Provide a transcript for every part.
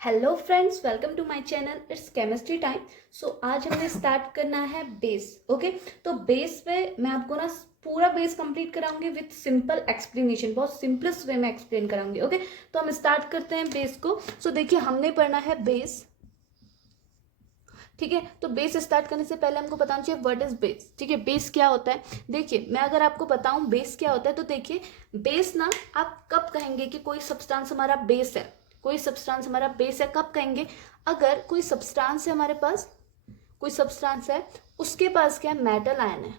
Hello friends, welcome to my channel. It's chemistry time. So आज हमें start करना है बेस। ओके, तो बेस पे मैं आपको ना पूरा बेस कंप्लीट कराऊंगी विथ सिंपल एक्सप्लेनेशन। बहुत सिंपलेस्ट वे में एक्सप्लेन कराऊंगी। ओके, तो हम स्टार्ट करते हैं बेस को। सो देखिए, हमने पढ़ना है बेस। ठीक है, तो बेस स्टार्ट करने से पहले हमको बताना चाहिए व्हाट इज बेस। ठीक है, बेस क्या होता है। देखिए, मैं अगर आपको बताऊं बेस क्या होता है, तो देखिए बेस ना आप कब कहेंगे कि कोई सब्सटेंस हमारा बेस है। कोई सब्सटेंस हमारा बेस है कब कहेंगे, अगर कोई सब्सटेंस है हमारे पास, कोई सब्सटेंस है, उसके पास क्या है, मेटल आयन है।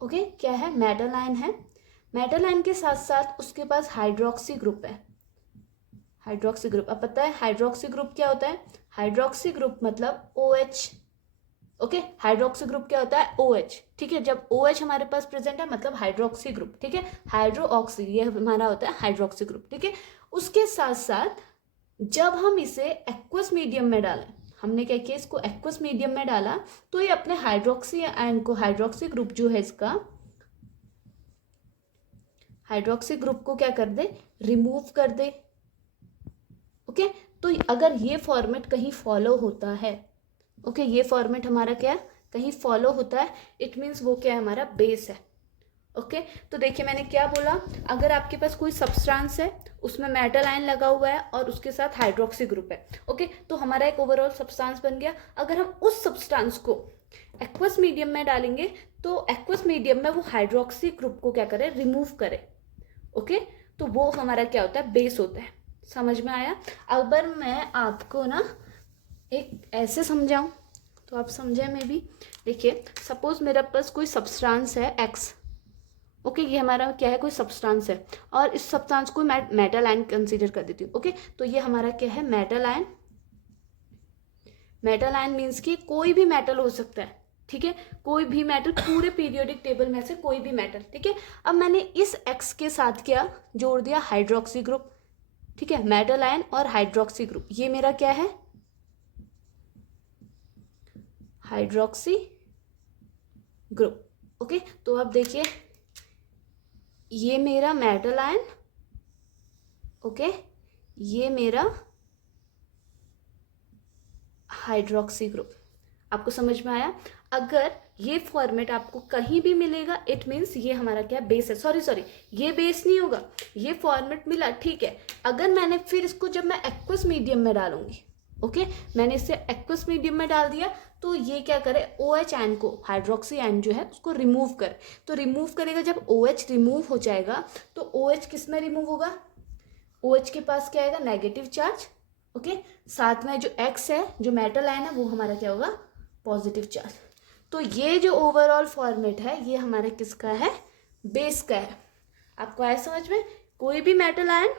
ओके, क्या है, मेटल आयन है। मेटल आयन के साथ साथ उसके पास हाइड्रोक्सी ग्रुप है। हाइड्रोक्सी ग्रुप, अब पता है हाइड्रोक्सी ग्रुप क्या होता है। हाइड्रोक्सी ग्रुप मतलब OH। ओके, हाइड्रोक्सी ग्रुप क्या होता है, OH। ठीक है, जब OH हमारे पास प्रेजेंट है मतलब हाइड्रोक्सी ग्रुप। ठीक है, हाइड्रोक्सी ये हमारा होता है हाइड्रोक्सी ग्रुप। ठीक है, उसके साथ साथ जब हम इसे एक्वस मीडियम में डालें, हमने क्या किया, इसको एक्वस मीडियम में डाला, तो ये अपने हाइड्रोक्सी आयन को, हाइड्रोक्सी ग्रुप जो है इसका, हाइड्रोक्सी ग्रुप को क्या कर दे, रिमूव कर दे। ओके, तो अगर ये फॉर्मेट कहीं फॉलो होता है, ओके, ये फॉर्मेट हमारा क्या कहीं फॉलो होता है, इट मीन्स वो क्या है, हमारा बेस है। ओके, तो देखिए मैंने क्या बोला, अगर आपके पास कोई सब्सटेंस है, उसमें मेटल आयन लगा हुआ है और उसके साथ हाइड्रोक्सी ग्रुप है। ओके, तो हमारा एक ओवरऑल सब्सटेंस बन गया। अगर हम उस सब्सटेंस को एक्वस मीडियम में डालेंगे, तो एक्वस मीडियम में वो हाइड्रोक्सी ग्रुप को क्या करे, रिमूव करे। ओके, तो वो हमारा क्या होता है, बेस होता है। समझ में आया। अगर मैं आपको ना एक ऐसे समझाऊं तो आप समझे मे भी। देखिए, सपोज मेरे पास कोई सब्सटेंस है X। ओके, ये हमारा क्या है, कोई सब्सटेंस है, और इस सब्सटेंस को मैं मेटल आयन कंसीडर कर देती हूँ। ओके, तो ये हमारा क्या है, metal ion. Metal ion means कि कोई भी मेटल हो सकता है। ठीक है, कोई भी मेटल, पूरे पीरियोडिक टेबल में से कोई भी मेटल। ठीक है, अब मैंने इस X के साथ क्या जोड़ दिया, हाइड्रोक्सी ग्रुप। ठीक है, मेटल आयन और हाइड्रोक्सी ग्रुप, ये मेरा क्या है, हाइड्रोक्सी ग्रुप। ओके, तो अब देखिए ये मेरा मेटल आयन, ओके, ये मेरा हाइड्रोक्सी ग्रुप। आपको समझ में आया। अगर ये फॉर्मेट आपको कहीं भी मिलेगा, इट मीन्स ये हमारा क्या बेस है। सॉरी, ये बेस नहीं होगा, ये फॉर्मेट मिला, ठीक है। अगर मैंने फिर इसको, जब मैं एक्वस मीडियम में डालूंगी, ओके, मैंने इसे एक्वस मीडियम में डाल दिया, तो ये क्या करे, OH आयन को, हाइड्रोक्सी आयन जो है उसको रिमूव करे। तो रिमूव करेगा, जब OH रिमूव हो जाएगा, तो OH किस में रिमूव होगा, OH के पास क्या आएगा, नेगेटिव चार्ज। ओके, साथ में जो X है, जो मेटल आयन है, वो हमारा क्या होगा, पॉजिटिव चार्ज। तो ये जो ओवरऑल फॉर्मेट है, ये हमारे किसका है, बेस का है। आपको आया समझ में। कोई भी मेटल आयन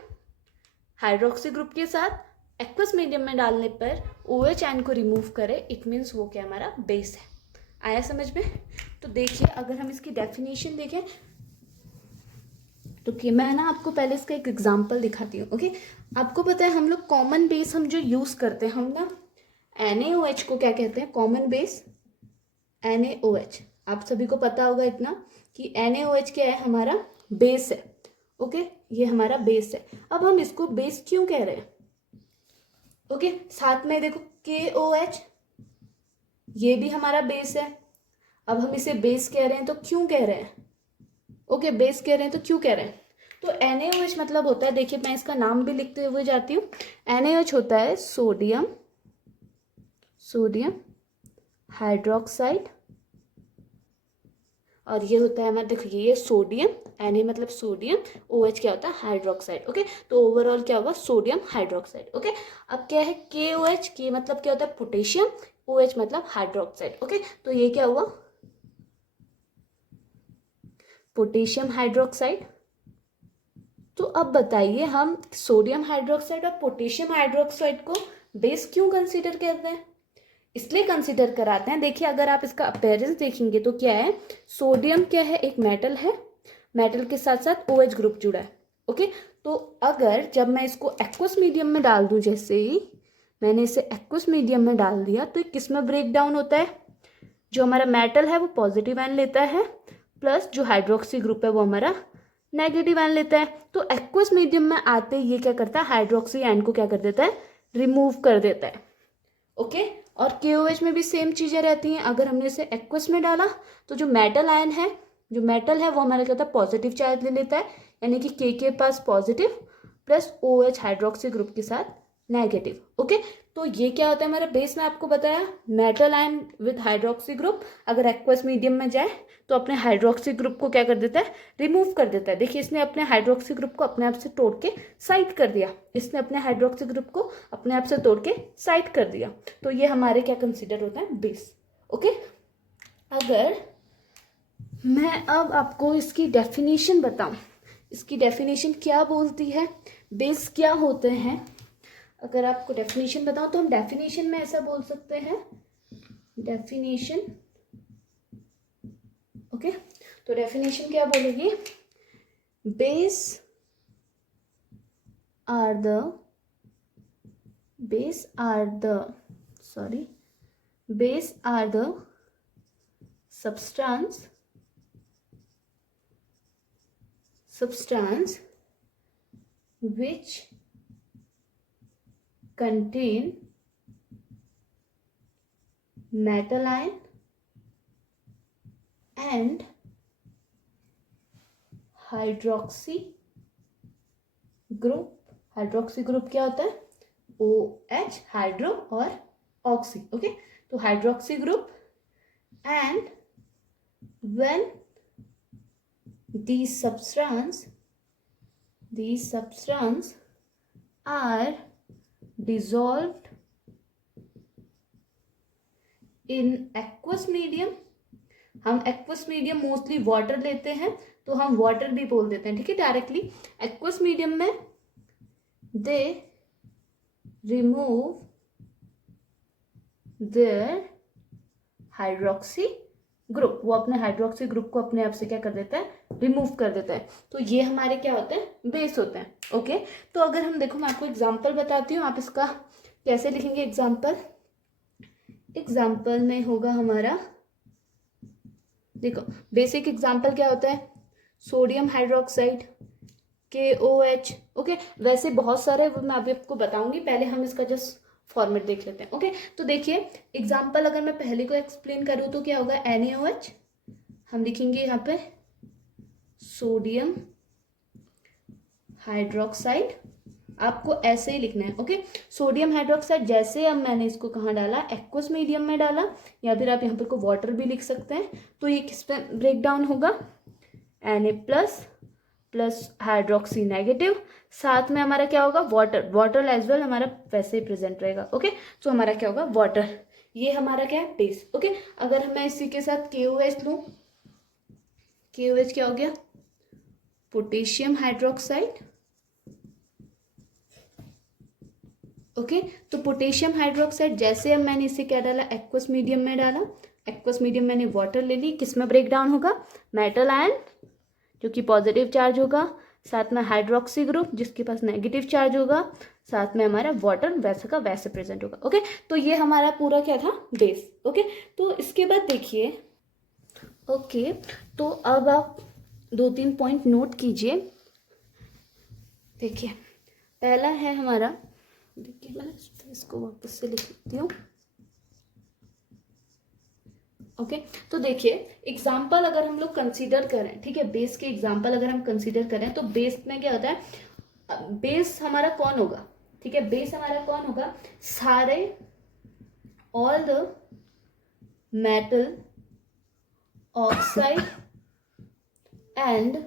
हाइड्रोक्सी ग्रुप के साथ एक्वस मीडियम में डालने पर OH आयन को रिमूव करे, इट मीन्स वो क्या हमारा बेस है। आया समझ में। तो देखिए, अगर हम इसकी डेफिनेशन देखें, तो कि मैं ना आपको पहले इसका एक एग्जांपल दिखाती हूँ। ओके, आपको पता है हम लोग कॉमन बेस हम जो यूज़ करते हैं, हम ना NaOH को क्या कहते हैं, कॉमन बेस NaOH। आप सभी को पता होगा इतना कि NaOH क्या है, हमारा बेस है। ओके, ये हमारा बेस है। अब हम इसको बेस क्यों कह रहे हैं, ओके, साथ में देखो KOH, ये भी हमारा बेस है। अब हम इसे बेस कह रहे हैं तो क्यों कह रहे हैं, ओके, बेस कह रहे हैं तो क्यों कह रहे हैं। तो NaOH मतलब होता है, देखिए मैं इसका नाम भी लिखते हुए जाती हूँ। NaOH होता है सोडियम हाइड्रोक्साइड, और ये होता है हमारा, देखिए ये सोडियम, Na मतलब सोडियम, OH क्या होता है, हाइड्रोक्साइड। ओके, तो ओवरऑल क्या होगा, सोडियम हाइड्रोक्साइड। ओके, अब क्या है, KOH, के मतलब क्या होता है, पोटेशियम, OH मतलब हाइड्रोक्साइड। ओके, तो ये क्या हुआ, पोटेशियम हाइड्रोक्साइड। तो अब बताइए, हम सोडियम हाइड्रोक्साइड और पोटेशियम हाइड्रोक्साइड को बेस क्यों कंसीडर करते हैं, इसलिए कंसीडर कराते हैं। देखिए, अगर आप इसका अपीयरेंस देखेंगे तो क्या है, सोडियम क्या है, एक मेटल है, मेटल के साथ साथ OH ग्रुप जुड़ा है। ओके, तो अगर जब मैं इसको एक्वस मीडियम में डाल दूं, जैसे ही मैंने इसे एक्वस मीडियम में डाल दिया, तो किस में ब्रेक डाउन होता है, जो हमारा मेटल है वो पॉजिटिव आयन लेता है, प्लस जो हाइड्रोक्सी ग्रुप है वो हमारा नेगेटिव आयन लेता है। तो एक्वस मीडियम में आते ये क्या करता है, हाइड्रोक्सी आयन को क्या कर देता है, रिमूव कर देता है। ओके और KOH में भी सेम चीज़ें रहती हैं। अगर हमने इसे एक्वस में डाला तो जो मेटल आयन है, जो मेटल है वो हमारा क्या होता है, पॉजिटिव चार्ज ले लेता है, यानी कि K के पास positive plus OH hydroxy group के साथ नेगेटिव। ओके तो ये क्या होता है हमारा बेस में आपको बताया, metal ion with hydroxy group अगर एक्वस मीडियम में जाए तो अपने हाइड्रोक्सी ग्रुप को क्या कर देता है, रिमूव कर देता है। देखिए इसने अपने हाइड्रोक्सी ग्रुप को अपने आप से तोड़ के साइड कर दिया, इसने अपने हाइड्रोक्सी ग्रुप को अपने आप से तोड़ के साइड कर दिया, तो ये हमारे क्या कंसिडर होता है, बेस। ओके अगर मैं अब आपको इसकी डेफिनेशन बताऊं, इसकी डेफिनेशन क्या बोलती है, बेस क्या होते हैं, अगर आपको डेफिनेशन बताऊं तो हम डेफिनेशन में ऐसा बोल सकते हैं, डेफिनेशन। ओके तो डेफिनेशन क्या बोलेगी, base are the substance which contain metal ion and hydroxy group। Hydroxy group क्या होता है, OH हाइड्रो और ऑक्सी। ओके तो hydroxy group and when these substance are dissolved in aqueous medium, हम aqueous medium mostly water लेते हैं तो हम वाटर भी बोल देते हैं, ठीक है डायरेक्टली। एक्वस मीडियम में they remove their hydroxy group, वो अपने हाइड्रोक्सी ग्रुप को अपने आप से क्या कर देता है, रिमूव कर देता है। तो ये हमारे क्या होते हैं, बेस होते हैं। ओके तो अगर हम देखो, मैं आपको एग्जांपल बताती हूँ, आप इसका कैसे लिखेंगे एग्जांपल। एग्जांपल में होगा हमारा, देखो बेसिक एग्जांपल क्या होता है, सोडियम हाइड्रोक्साइड KOH। ओके वैसे बहुत सारे मैं अभी आपको बताऊंगी, पहले हम इसका जस्ट फॉर्मेट देख लेते हैं। ओके तो देखिए एग्जांपल अगर मैं पहले को एक्सप्लेन करूँ तो क्या होगा, NaOH, हम लिखेंगे यहाँ पे सोडियम हाइड्रोक्साइड, आपको ऐसे ही लिखना है। ओके सोडियम हाइड्रोक्साइड, जैसे अब मैंने इसको कहाँ डाला, एक्वस मीडियम में डाला, या फिर आप यहाँ पर को वाटर भी लिख सकते हैं, तो ये किस पे ब्रेक डाउन होगा, Na प्लस हाइड्रोक्सी नेगेटिव, साथ में हमारा क्या होगा, वाटर एज वेल हमारा वैसे ही प्रेजेंट रहेगा। ओके तो हमारा क्या होगा, वाटर, ये हमारा क्या है, बेस। ओके अगर मैं इसी के साथ KOH लूँ, KOH क्या हो गया, पोटेशियम हाइड्रोक्साइड। ओके तो पोटेशियम हाइड्रोक्साइड, जैसे अब मैंने इसे क्या डाला, एक्वस मीडियम में डाला, एक्वस मीडियम मैंने वाटर ले ली, किस में ब्रेक डाउन होगा, मेटल आयन जो कि पॉजिटिव चार्ज होगा, साथ में हाइड्रोक्सी ग्रुप जिसके पास नेगेटिव चार्ज होगा, साथ में हमारा वाटर वैसे का वैसे प्रेजेंट होगा। ओके तो ये हमारा पूरा क्या था, बेस। ओके तो इसके बाद देखिए, ओके तो अब आप 2-3 पॉइंट नोट कीजिए। देखिए पहला है हमारा, देखिए मैं इसको वापस से लिख लेती हूँ। ओके तो देखिए एग्जाम्पल अगर हम लोग कंसीडर करें, ठीक है, बेस के एग्जाम्पल अगर हम कंसीडर करें तो बेस में क्या होता है, बेस हमारा कौन होगा, ठीक है, बेस हमारा कौन होगा, सारे all the metal oxide and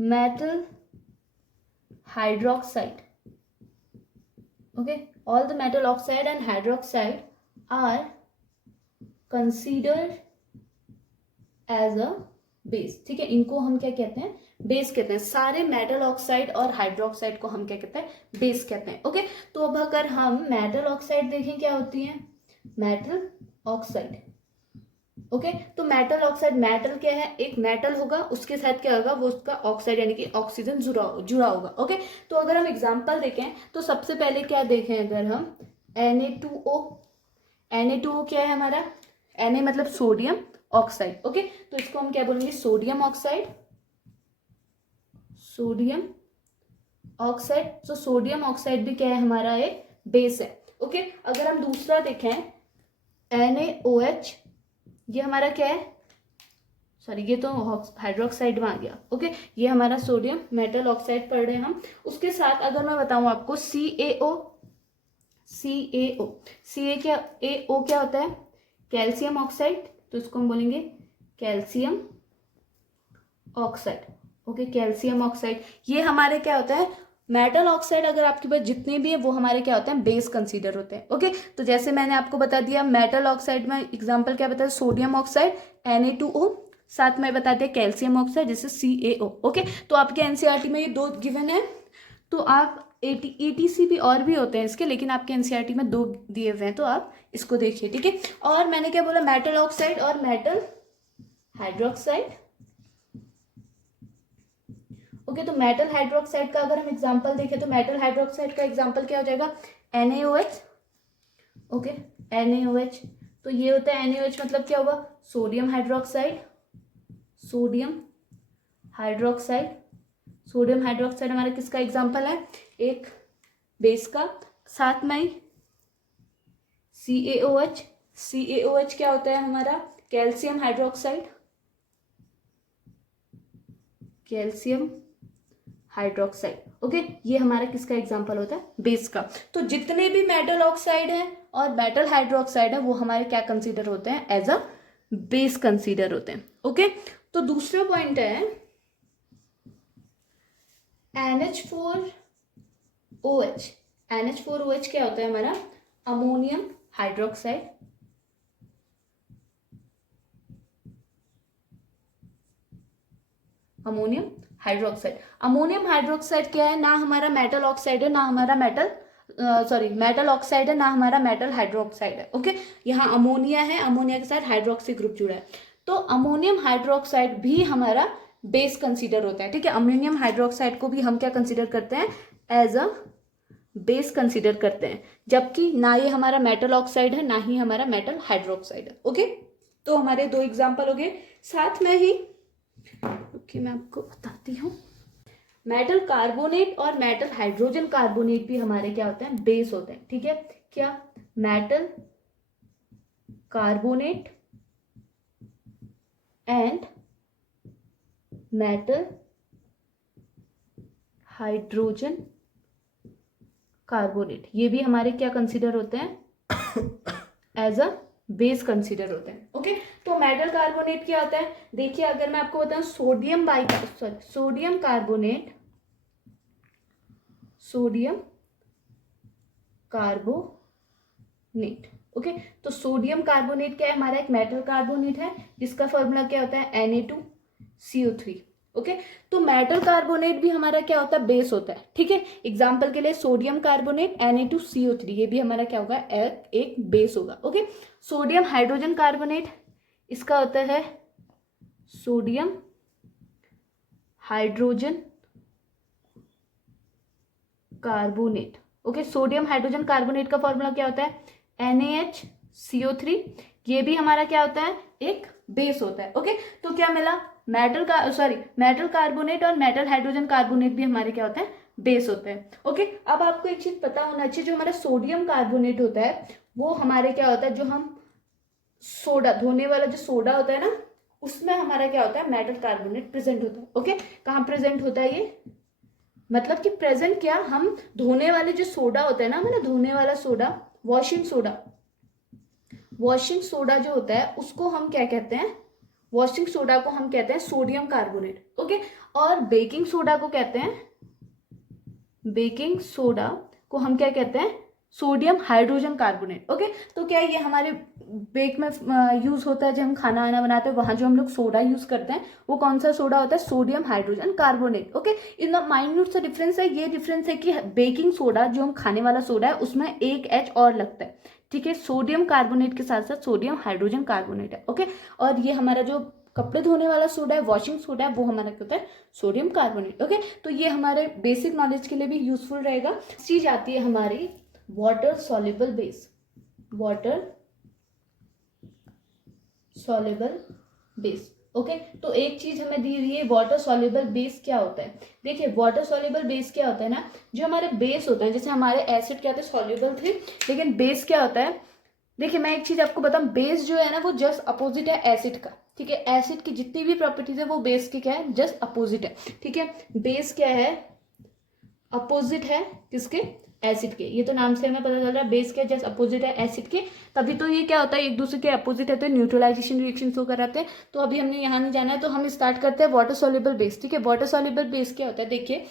metal hydroxide. Okay all the metal oxide and hydroxide are considered as a base. ठीक है, इनको हम क्या कहते हैं, बेस कहते हैं। सारे मेटल ऑक्साइड और हाइड्रोक्साइड को हम क्या कहते हैं, बेस कहते हैं। ओके तो अब अगर हम मेटल ऑक्साइड देखें क्या होती है, मेटल ऑक्साइड। ओके तो मेटल ऑक्साइड, मेटल क्या है, एक मेटल होगा, उसके साथ क्या होगा, वो उसका ऑक्साइड यानी कि ऑक्सीजन जुड़ा होगा। ओके तो अगर हम एग्जांपल देखें तो सबसे पहले क्या देखें, अगर हम Na2O, Na2O क्या है हमारा, Na मतलब सोडियम ऑक्साइड। ओके तो इसको हम क्या बोलेंगे, सोडियम ऑक्साइड, सोडियम ऑक्साइड। तो सोडियम ऑक्साइड भी क्या है हमारा, एक बेस है। ओके, अगर हम दूसरा देखें NaOH, ये हमारा क्या है, सॉरी ये तो हाइड्रोक्साइड में आ गया। ओके, ये हमारा सोडियम मेटल ऑक्साइड पढ़ रहे हैं हम। उसके साथ अगर मैं बताऊं आपको CaO, Ca क्या, AO क्या होता है, कैल्शियम ऑक्साइड, तो इसको हम बोलेंगे calcium oxide. Okay, calcium oxide, ये हमारे क्या होता है, मेटल ऑक्साइड अगर आपके पास जितने भी है वो हमारे क्या होते हैं, बेस कंसीडर होते हैं। ओके, तो जैसे मैंने आपको बता दिया मेटल ऑक्साइड में एग्जांपल क्या बताया, सोडियम ऑक्साइड Na2O, साथ में बता दिया कैल्शियम ऑक्साइड जैसे CaO। ओके, तो आपके एनसीईआरटी में ये 2 गिवन है, तो आप ETC भी और भी होते हैं इसके, लेकिन आपके एनसीईआरटी में 2 दिए हुए हैं, तो आप इसको देखिए। ठीक है, और मैंने क्या बोला, मेटल ऑक्साइड और मेटल हाइड्रोक्साइड। ओके, तो मेटल हाइड्रोक्साइड का अगर हम एग्जांपल देखें तो मेटल हाइड्रोक्साइड का एग्जांपल क्या हो जाएगा, NaOH। ओके, NaOH, तो ये होता है NaOH मतलब क्या हुआ, sodium hydroxide, sodium hydroxide. Sodium hydroxide हमारा किसका एग्जांपल है, एक बेस का। साथ में CaOH, CaOH क्या होता है हमारा, calcium hydroxide, calcium hydroxide. Okay, ये हमारा किसका एग्जांपल होता है, बेस का। तो जितने भी मेटल ऑक्साइड है और मेटल हाइड्रोक्साइड है वो हमारे क्या कंसीडर होते हैं, एज अ बेस कंसीडर होते हैं। ओके, तो दूसरा पॉइंट है NH4OH। NH4OH क्या होता है हमारा, ammonium hydroxide, ammonium hydroxide. Ammonium hydroxide क्या है, ना हमारा मेटल ऑक्साइड है, ना हमारा मेटल ऑक्साइड है, ना हमारा मेटल हाइड्रोक्साइड है। ओके, यहाँ अमोनिया है, अमोनिया के साथ हाइड्रोक्सी ग्रुप जुड़ा है, तो अमोनियम हाइड्रोक्साइड भी हमारा बेस कंसीडर होता है। ठीक है, अमोनियम हाइड्रोक्साइड को भी हम क्या कंसीडर करते हैं, एज अ बेस कंसीडर करते हैं, जबकि ना ये हमारा मेटल ऑक्साइड है ना ही हमारा मेटल हाइड्रोक्साइड है। ओके, तो हमारे 2 एग्जाम्पल हो गए। साथ में ही ओके, मैं आपको बताती हूँ, मेटल कार्बोनेट और मेटल हाइड्रोजन कार्बोनेट भी हमारे क्या होते हैं, बेस होते हैं। ठीक है, क्या, metal carbonate and metal hydrogen carbonate, ये भी हमारे क्या कंसीडर होते हैं, एज अ बेस कंसीडर होते हैं। ओके, तो मेटल कार्बोनेट क्या होता है, देखिए अगर मैं आपको बताऊं, सोडियम कार्बोनेट। ओके, तो सोडियम कार्बोनेट क्या है, हमारा एक मेटल कार्बोनेट है जिसका फॉर्मूला क्या होता है, Na2CO3। ओके, तो मेटल कार्बोनेट भी हमारा क्या होता है, बेस होता है। ठीक है, एग्जांपल के लिए सोडियम कार्बोनेट Na2CO3, ये भी हमारा क्या होगा, एक बेस होगा। ओके, सोडियम हाइड्रोजन कार्बोनेट, इसका होता है sodium hydrogen carbonate. Okay, sodium hydrogen carbonate का फॉर्मूला क्या होता है, NaHCO3, ये भी हमारा क्या होता है, एक बेस होता है। ओके, तो क्या मिला, मेटल कार्बोनेट और मेटल हाइड्रोजन कार्बोनेट भी हमारे क्या होते हैं, बेस होते हैं। ओके, अब आपको एक चीज पता होना चाहिए, जो हमारा सोडियम कार्बोनेट होता है वो हमारे क्या होता है, जो हम सोडा धोने वाला जो सोडा होता है ना, उसमें हमारा क्या होता है, मेटल कार्बोनेट प्रेजेंट होता है। ओके, कहाँ प्रेजेंट होता है ये, मतलब कि प्रेजेंट क्या, हम धोने वाले जो सोडा होता है ना, मतलब धोने वाला सोडा, वॉशिंग सोडा जो होता है उसको हम क्या कहते हैं, वॉशिंग सोडा को हम कहते हैं सोडियम कार्बोनेट। ओके, और बेकिंग सोडा को हम क्या कहते हैं, सोडियम हाइड्रोजन कार्बोनेट। ओके, तो क्या ये हमारे बेक में यूज होता है, जब हम खाना वाना बनाते हैं वहां जो हम लोग सोडा यूज करते हैं वो कौन सा सोडा होता है, sodium hydrogen carbonate. Okay, in minute सा डिफरेंस है, ये डिफरेंस है कि बेकिंग सोडा जो हम खाने वाला सोडा है उसमें एक H और लगता है। ठीक है, सोडियम कार्बोनेट के साथ साथ सोडियम हाइड्रोजन कार्बोनेट है। ओके, और ये हमारा जो कपड़े धोने वाला सोडा है, वॉशिंग सोडा है, वो हमारा क्या होता है, सोडियम कार्बोनेट। ओके, तो ये हमारे बेसिक नॉलेज के लिए भी यूजफुल रहेगा। चीज आती है हमारी वाटर सॉल्युबल बेस। ओके तो एक चीज हमें दी हुई है, वाटर सॉल्युबल बेस क्या होता है। देखिए वाटर सॉल्युबल बेस क्या होता है ना, जो हमारे बेस होते हैं, जैसे हमारे एसिड क्या थे, सॉल्युबल थे, लेकिन बेस क्या होता है। देखिए मैं एक चीज आपको बताऊं, बेस जो है ना वो जस्ट अपोजिट है एसिड का, ठीक है। एसिड की जितनी भी प्रॉपर्टीज है वो बेस की क्या है, जस्ट अपोजिट है, ठीक है। बेस क्या है, अपोजिट है किसके, एसिड के। ये तो नाम से हमें पता चल रहा है, बेस क्या जस्ट अपोजिट है एसिड के, तभी तो ये क्या होता है, एक दूसरे के अपोजिट है तो न्यूट्रलाइजेशन रिएक्शन शो कराते हैं। तो अभी हमने यहाँ नहीं जाना है, तो हम स्टार्ट करते हैं वाटर सॉल्युबल बेस, ठीक है। वाटर सॉल्युबल बेस क्या होता है, देखिए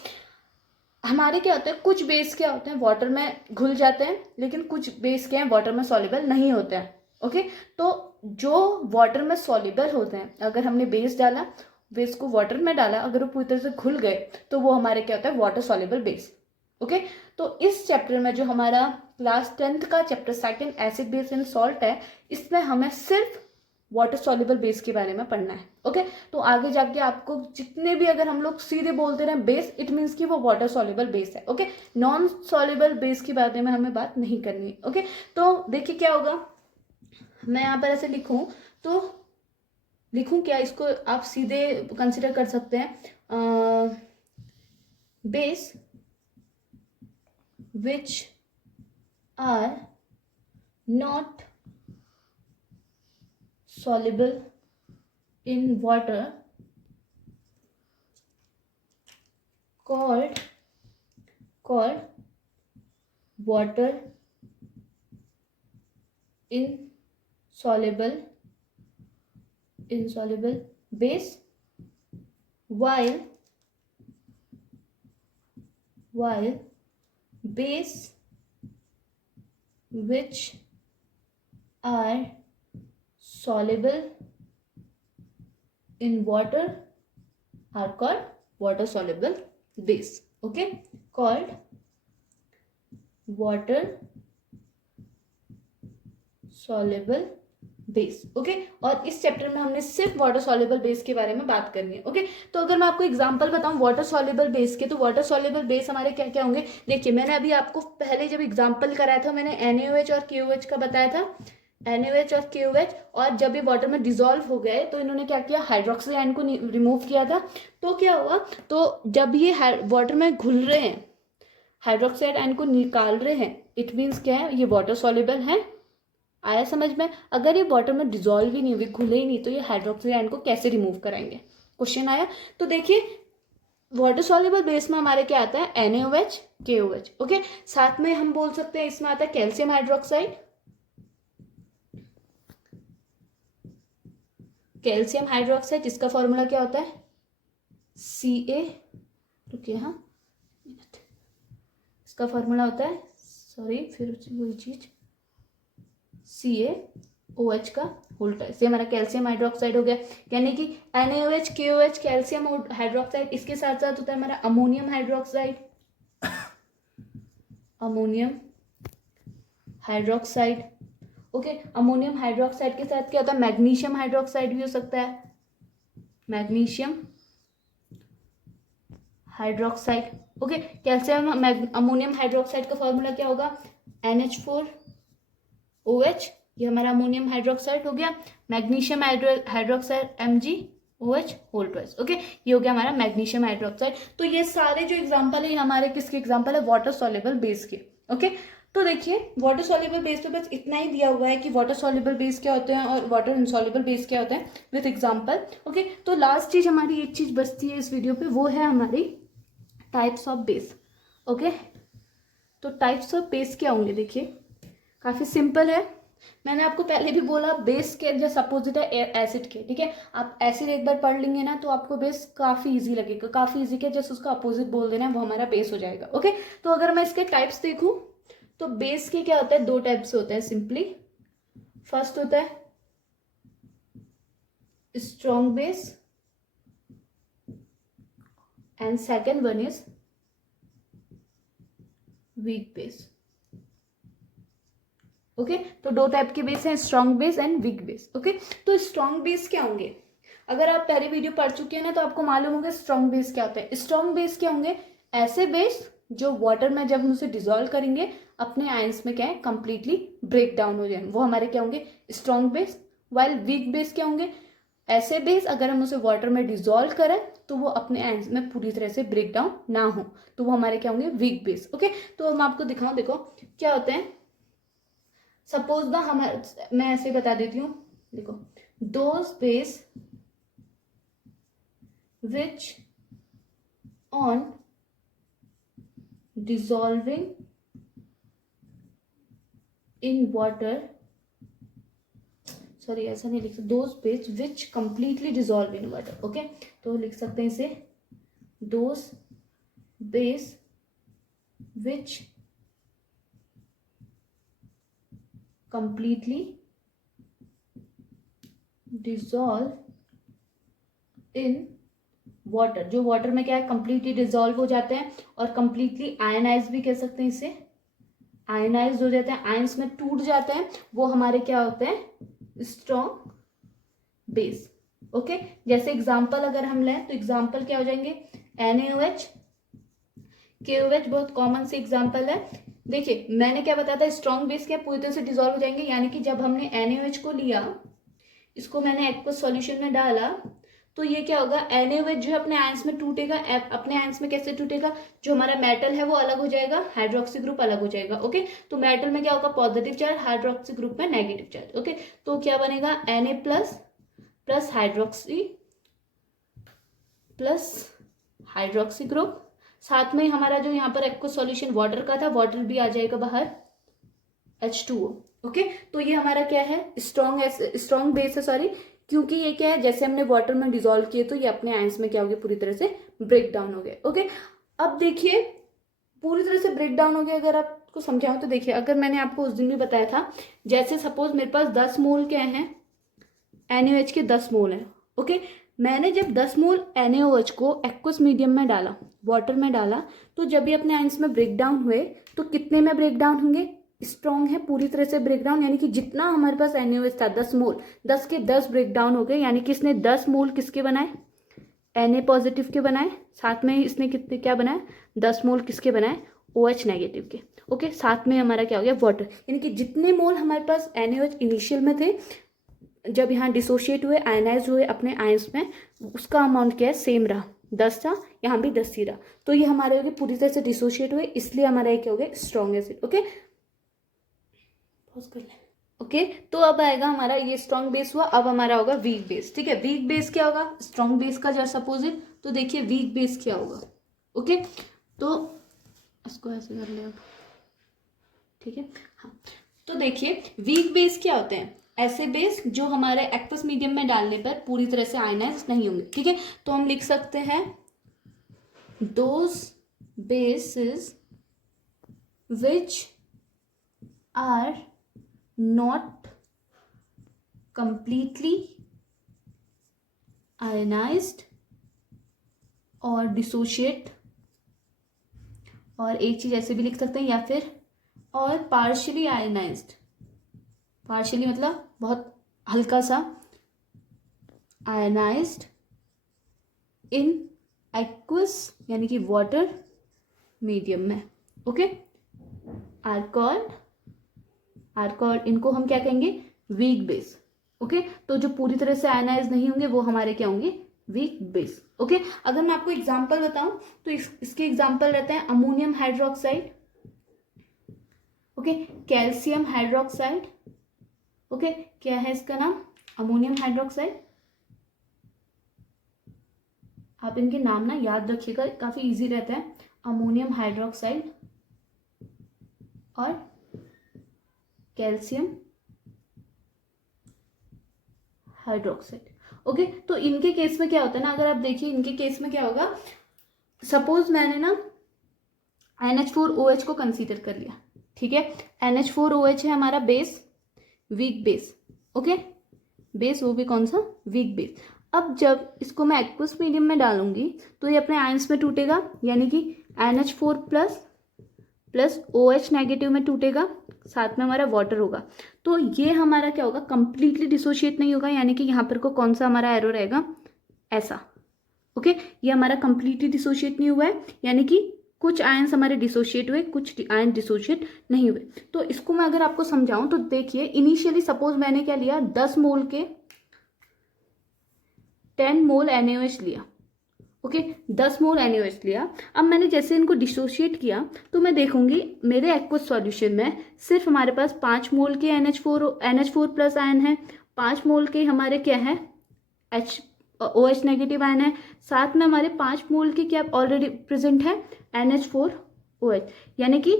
हमारे क्या होता है, कुछ बेस क्या होते हैं वाटर में घुल जाते हैं, लेकिन कुछ बेस क्या है वाटर में सॉल्युबल नहीं होते हैं, ओके। तो जो वाटर में सॉल्युबल होते हैं, अगर हमने बेस डाला, बेस को वाटर में डाला, अगर वो पूरी तरह से घुल गए तो वो हमारे क्या होता है, वाटर सॉल्युबल बेस, ओके। तो इस चैप्टर में जो हमारा क्लास 10th का chapter second acid base and salt है, इसमें हमें सिर्फ वाटर सॉल्युबल बेस के बारे में पढ़ना है, ओके। तो आगे जाके आपको जितने भी अगर हम लोग सीधे बोलते रहे बेस, इट मीन्स कि वो वाटर सॉल्युबल बेस है, ओके। नॉन सॉल्युबल बेस के बारे में हमें बात नहीं करनी, ओके। तो देखिए क्या होगा, मैं यहाँ पर ऐसे लिखूं तो लिखूं क्या, इसको आप सीधे कंसिडर कर सकते हैं, base which are not soluble in water called water insoluble base, while base which are soluble in water are called water soluble base, okay, called water soluble base, okay. और इस चैप्टर में हमने सिर्फ water soluble base के बारे में बात करनी है, ओके। तो अगर मैं आपको एग्जांपल बताऊं वाटर सॉल्युबल बेस के, तो वाटर सॉल्युबल बेस हमारे क्या क्या होंगे। देखिए मैंने अभी आपको पहले जब एग्जांपल कराया था, मैंने NaOH और KOH का बताया था, NaOH और KOH, और जब ये वाटर में डिजोल्व हो गए तो इन्होंने क्या किया, हाइड्रोक्सी आयन को रिमूव किया था। तो क्या हुआ, तो जब ये वाटर में घुल रहे हैं, हाइड्रोक्साइड आयन को निकाल रहे हैं, इट मीन्स क्या है, ये वाटर सॉल्युबल है। आया समझ में। अगर ये वाटर में डिजोल्व ही नहीं हुए, घुले ही नहीं, तो ये हाइड्रोक्सी आयन को कैसे रिमूव कराएंगे, क्वेश्चन आया। तो देखिए वाटर सॉल्युबल बेस में हमारे क्या आता है, NaOH KOH, ओके। साथ में हम बोल सकते हैं इसमें आता है कैल्शियम हाइड्रोक्साइड, जिसका फॉर्मूला क्या होता है, Ca, रुकिए हाँ, इसका फॉर्मूला होता है, सॉरी फिर वही चीज, CaOH का होल टाइप, ये हमारा कैल्शियम हाइड्रोक्साइड हो गया। यानी कि NaOH KOH कैल्शियम हाइड्रोक्साइड, इसके साथ साथ होता है हमारा ammonium hydroxide, okay. Ammonium hydroxide के साथ क्या होता है, मैग्नीशियम हाइड्रोक्साइड भी हो सकता है, magnesium hydroxide, okay. Calcium ammonium hydroxide का फॉर्मूला क्या होगा, NH4OH, ये हमारा अमोनियम हाइड्रोक्साइड हो गया। Magnesium hydroxide MgOH whole twice, okay. ये हो गया हमारा मैग्नीशियम हाइड्रोक्साइड। तो ये सारे जो एग्जांपल है ये हमारे किसके एग्जांपल है, वाटर सॉल्युबल बेस के, ओके। तो देखिए वाटर सॉल्युबल बेस पे बस इतना ही दिया हुआ है कि वाटर सॉल्युबल बेस क्या होते हैं और वाटर इनसॉल्युबल बेस क्या होते हैं विथ एग्जांपल, ओके। तो लास्ट चीज हमारी एक चीज बचती है इस वीडियो पे, वो है हमारी टाइप्स ऑफ बेस, ओके। तो टाइप्स ऑफ बेस क्या होंगे, देखिए काफी सिंपल है। मैंने आपको पहले भी बोला बेस के जैसे अपोजिट है एसिड के, ठीक है। आप एसिड एक बार पढ़ लेंगे ना तो आपको बेस काफी इजी लगेगा, काफी इजी के जैसे उसका अपोजिट बोल देना वो हमारा बेस हो जाएगा, ओके। तो अगर मैं इसके टाइप्स देखूं तो बेस के क्या होता है, दो टाइप्स होते हैं सिंपली। फर्स्ट होता है strong base and second one is weak base, okay. तो दो टाइप के बेस हैं, strong base and weak base, okay. तो स्ट्रॉन्ग बेस क्या होंगे, अगर आप पहले वीडियो पढ़ चुके हैं ना तो आपको मालूम होगा स्ट्रॉन्ग बेस क्या होता है। स्ट्रॉन्ग बेस क्या होंगे, ऐसे बेस जो वाटर में जब हम उसे डिजोल्व करेंगे अपने आयंस में क्या है कंप्लीटली ब्रेक डाउन हो जाए, वो हमारे क्या होंगे strong base. While weak base क्या होंगे, ऐसे बेस अगर हम उसे वाटर में डिजोल्व करें तो वो अपने आयंस में पूरी तरह से ब्रेक डाउन ना हो, तो वो हमारे क्या होंगे, वीक बेस। ओके, तो मैं आपको दिखाऊं, देखो क्या होते हैं। सपोज ना मैं ऐसे बता देती हूँ, देखो, those base which on dissolving in water, sorry ऐसा नहीं लिख सकते, those base which completely dissolve in water. Okay, तो लिख सकते हैं इसे those base which completely dissolve in water, जो वाटर में क्या है, कंप्लीटली डिजोल्व हो जाते हैं, और कंप्लीटली आयनाइज भी कह सकते हैं इसे, आयनाइज हो जाते हैं, आयंस में टूट जाते हैं, वो हमारे क्या होते हैं, स्ट्रॉन्ग बेस। ओके, जैसे एग्जांपल अगर हम लें तो एग्जांपल क्या हो जाएंगे, NaOH, KOH बहुत कॉमन सी एग्जांपल है। देखिए मैंने क्या बताया था, स्ट्रॉन्ग बेस क्या पूरी तरह से डिजोल्व हो जाएंगे, यानी कि जब हमने NaOH को लिया, इसको मैंने एक्वस सॉल्यूशन में डाला, तो ये क्या होगा, NaOH जो है अपने आयंस में टूटेगा। अपने आयंस में कैसे टूटेगा, जो हमारा मेटल है वो अलग हो जाएगा, हाइड्रोक्सी ग्रुप अलग हो जाएगा। ओके, तो मेटल में क्या होगा, पॉजिटिव चार्ज, हाइड्रोक्सी ग्रुप में नेगेटिव चार्ज। ओके, तो क्या बनेगा, Na plus hydroxy plus hydroxy group, साथ में हमारा जो यहाँ पर एक्वस सॉल्यूशन वाटर का था, वाटर भी आ जाएगा बाहर, H2O। ओके, तो ये हमारा क्या है, स्ट्रॉन्ग बेस है, सॉरी, क्योंकि ये क्या है, जैसे हमने वाटर में डिजोल्व किए तो ये अपने आयंस में क्या हो गए, पूरी तरह से ब्रेक डाउन हो गए। ओके, अब देखिए पूरी तरह से ब्रेक डाउन हो गया, अगर आपको समझाऊं तो देखिए, अगर मैंने आपको उस दिन भी बताया था, जैसे सपोज मेरे पास 10 मोल क्या है, NaOH के 10 मोल है। ओके, मैंने जब 10 मोल NaOH को एक्वस मीडियम में डाला, वाटर में डाला, तो जब ये अपने आयंस में ब्रेक डाउन हुए तो कितने में ब्रेक डाउन होंगे, स्ट्रॉन्ग है, पूरी तरह से ब्रेक डाउन, यानी कि जितना हमारे पास NaOH था 10 मोल, 10 के 10 ब्रेक डाउन हो गए, यानी कि इसने 10 मोल किसके बनाए, Na पॉजिटिव के बनाए, साथ में इसने कितने क्या बनाए, 10 मोल किसके बनाए, OH नेगेटिव के। ओके, साथ में हमारा क्या हो गया, वाटर, यानी कि जितने मोल हमारे पास NaOH इनिशियल में थे, जब यहाँ डिसोशिएट हुए, आयनाइज हुए अपने आयंस में, उसका अमाउंट क्या है, सेम रहा, 10 था, यहाँ भी 10 ही रहा, तो ये हमारे हो गए पूरी तरह से डिसोशिएट हुए, इसलिए हमारा ये क्या हो गया, स्ट्रॉन्ग एसिड। ओके, पॉज कर ले। ओके, तो अब आएगा हमारा, ये स्ट्रॉन्ग बेस हुआ, अब हमारा होगा वीक बेस। ठीक है, वीक बेस क्या होगा, स्ट्रॉन्ग बेस का जस्ट अपोजिट, तो देखिए वीक बेस क्या होगा। ओके, तो इसको ऐसे कर ले, ठीक है, हाँ, तो देखिए वीक बेस क्या होते हैं, ऐसे बेस जो हमारे एक्वस मीडियम में डालने पर पूरी तरह से आयनाइज नहीं होंगे। ठीक है, तो हम लिख सकते हैं those bases which are not completely ionized और dissociate, और एक चीज ऐसे भी लिख सकते हैं, या फिर और partially ionized, partially मतलब बहुत हल्का सा ionized in aqueous यानी कि वाटर मीडियम में। ओके, आर इनको हम क्या कहेंगे, वीक बेस। ओके, तो जो पूरी तरह से आयनाइज नहीं होंगे वो हमारे क्या होंगे, वीक बेस। ओके, अगर मैं आपको एग्जांपल बताऊं तो इसके एग्जांपल रहते हैं ammonium hydroxide, okay, calcium hydroxide. Okay, क्या है इसका नाम, अमोनियम हाइड्रोक्साइड। आप इनके नाम ना याद रखिएगा, काफी इजी रहता है, अमोनियम हाइड्रोक्साइड और कैल्शियम हाइड्रोक्साइड। ओके, तो इनके केस में क्या होता है ना, अगर आप देखिए इनके केस में क्या होगा, सपोज मैंने ना NH4OH को कंसीडर कर लिया। ठीक है, NH4OH है हमारा base, weak base. Okay, base वो भी कौन सा, वीक बेस। अब जब इसको मैं एक्वस मीडियम में डालूंगी तो ये अपने आयंस में टूटेगा, यानी कि NH4 प्लस OH नेगेटिव में टूटेगा, साथ में हमारा वाटर होगा, तो ये हमारा क्या होगा, कंप्लीटली डिसोशिएट नहीं होगा, यानी कि यहाँ पर को कौन सा हमारा एरो रहेगा, ऐसा। ओके, ये हमारा कंप्लीटली डिसोशिएट नहीं हुआ है, यानी कि कुछ आयंस हमारे डिसोशिएट हुए, कुछ आयन डिसोशिएट नहीं हुए। तो इसको मैं अगर आपको समझाऊं तो देखिए, इनिशियली सपोज मैंने क्या लिया, 10 मोल के 10 मोल NaOH लिया, ओके 10 मोल NaOH लिया। अब मैंने जैसे इनको डिसोशिएट किया तो मैं देखूंगी मेरे एक्वस सॉल्यूशन में सिर्फ हमारे पास 5 मोल के NH4 प्लस आयन है, 5 मोल के हमारे क्या है OH नेगेटिव आयन है, साथ में हमारे 5 मोल के क्या ऑलरेडी प्रेजेंट है NH4OH, यानी कि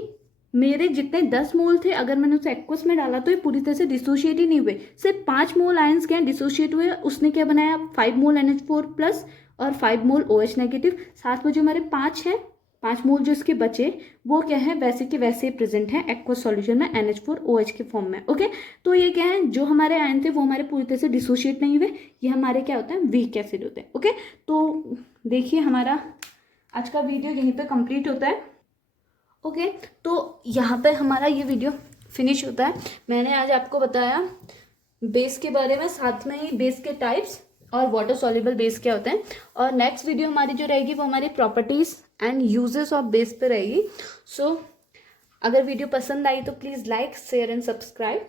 मेरे जितने 10 मोल थे अगर मैंने उसे एक्वस में डाला तो ये पूरी तरह से डिसोशिएट ही नहीं हुए, सिर्फ 5 मोल आयन्स क्या डिसोशिएट हुए, उसने क्या बनाया 5 मोल NH4 प्लस और 5 मोल OH नेगेटिव, साथ में जो हमारे 5 हैं 5 मोल जो इसके बचे वो क्या है वैसे के वैसे प्रेजेंट है एक्वस सॉल्यूशन में NH4OH के फॉर्म में, ओके। तो ये क्या है जो हमारे आयन थे वो हमारे पूरी तरह से डिसोशिएट नहीं हुए, ये हमारे क्या होते हैं वीक एसिड होते हैं, ओके। तो देखिए हमारा आज का वीडियो यहीं पे कंप्लीट होता है, ओके। तो यहाँ पे हमारा ये वीडियो फिनिश होता है। मैंने आज आपको बताया बेस के बारे में, साथ में ही बेस के टाइप्स और वाटर सॉल्युबल बेस क्या होते हैं, और नेक्स्ट वीडियो हमारी जो रहेगी वो हमारी properties and uses of base पे रहेगी। सो अगर वीडियो पसंद आई तो please like share and subscribe.